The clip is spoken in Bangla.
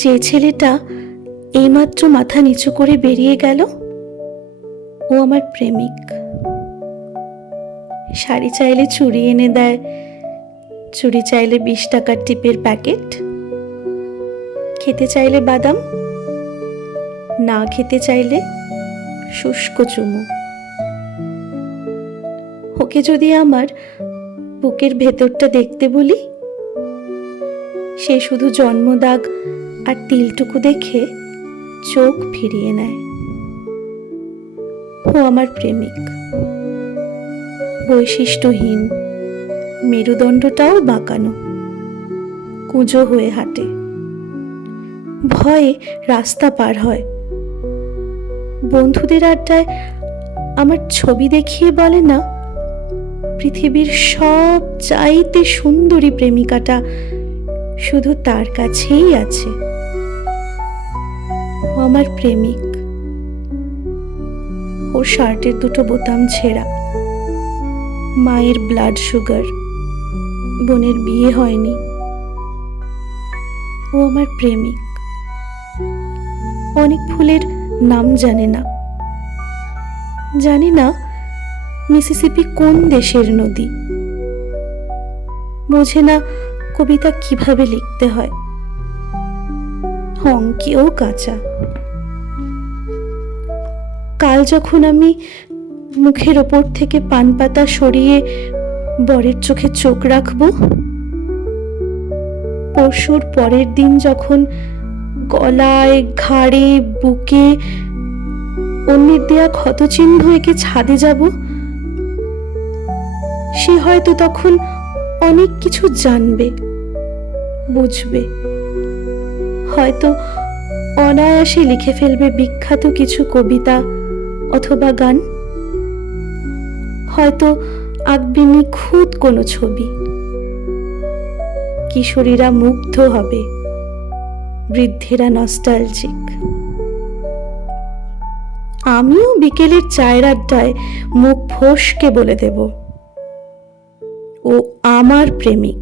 যে ছেলেটা এইমাত্র মাথা নিচু করে বেরিয়ে গেল, ও আমার প্রেমিক। শাড়ি চাইলে চুড়ি এনে দেয়, চুড়ি চাইলে 20 টাকার টিপের প্যাকেট, খেতে চাইলে বাদাম, না খেতে চাইলে শুষ্ক চুমু। ওকে যদি আমার বুকের ভেতরটা দেখতে বলি, সে শুধু জন্মদাগ আর তিলটুকু দেখে চোখ ফিরিয়ে নেয়। ও আমার প্রেমিক, বৈশিষ্ট্যহীন, মেরুদণ্ডটাও বাঁকানো, কুঁজো হয়ে হাঁটে, ভয়ে রাস্তা পার হয়। বন্ধুদের আড্ডায় আমার ছবি দেখিয়ে বলে না, পৃথিবীর সব চাইতে সুন্দরী প্রেমিকাটা শুধু তার কাছেই আছে। ও আমার প্রেমিক। ওর শার্টের দুটো বোতাম ছেঁড়া, মায়ের ব্লাড সুগার, বোনের বিয়ে হয়নি। ও আমার প্রেমিক। অনেক ফুলের নাম জানে না, জানি না মিসিসিপি কোন দেশের নদী, বোঝে না কবিতা কিভাবে লিখতে হয়, অঙ্কেও কাঁচা। কাল যখন আমি মুখের ওপর থেকে পান পাতা সরিয়ে বরের চোখে চোখ রাখবো, পরশুর পরের দিন যখন গলায়, ঘাড়ে, বুকে অন্যের দেয়া ক্ষতচিহ্ন এঁকে ছাদে যাব, সে হয়তো তখন অনেক কিছু জানবে, বুঝবে, হয়তো অনায়াসে লিখে ফেলবে বিখ্যাত কিছু কবিতা অথবা গান, হয়তো আঁকবে নিখুঁত কোনো ছবি। কিশোরীরা মুগ্ধ হবে, বৃদ্ধেরা নস্টালজিক। আমিও বিকেলের চায়ের আড্ডায় মুখ ফসকে বলে দেব, ও আমার প্রেমিক।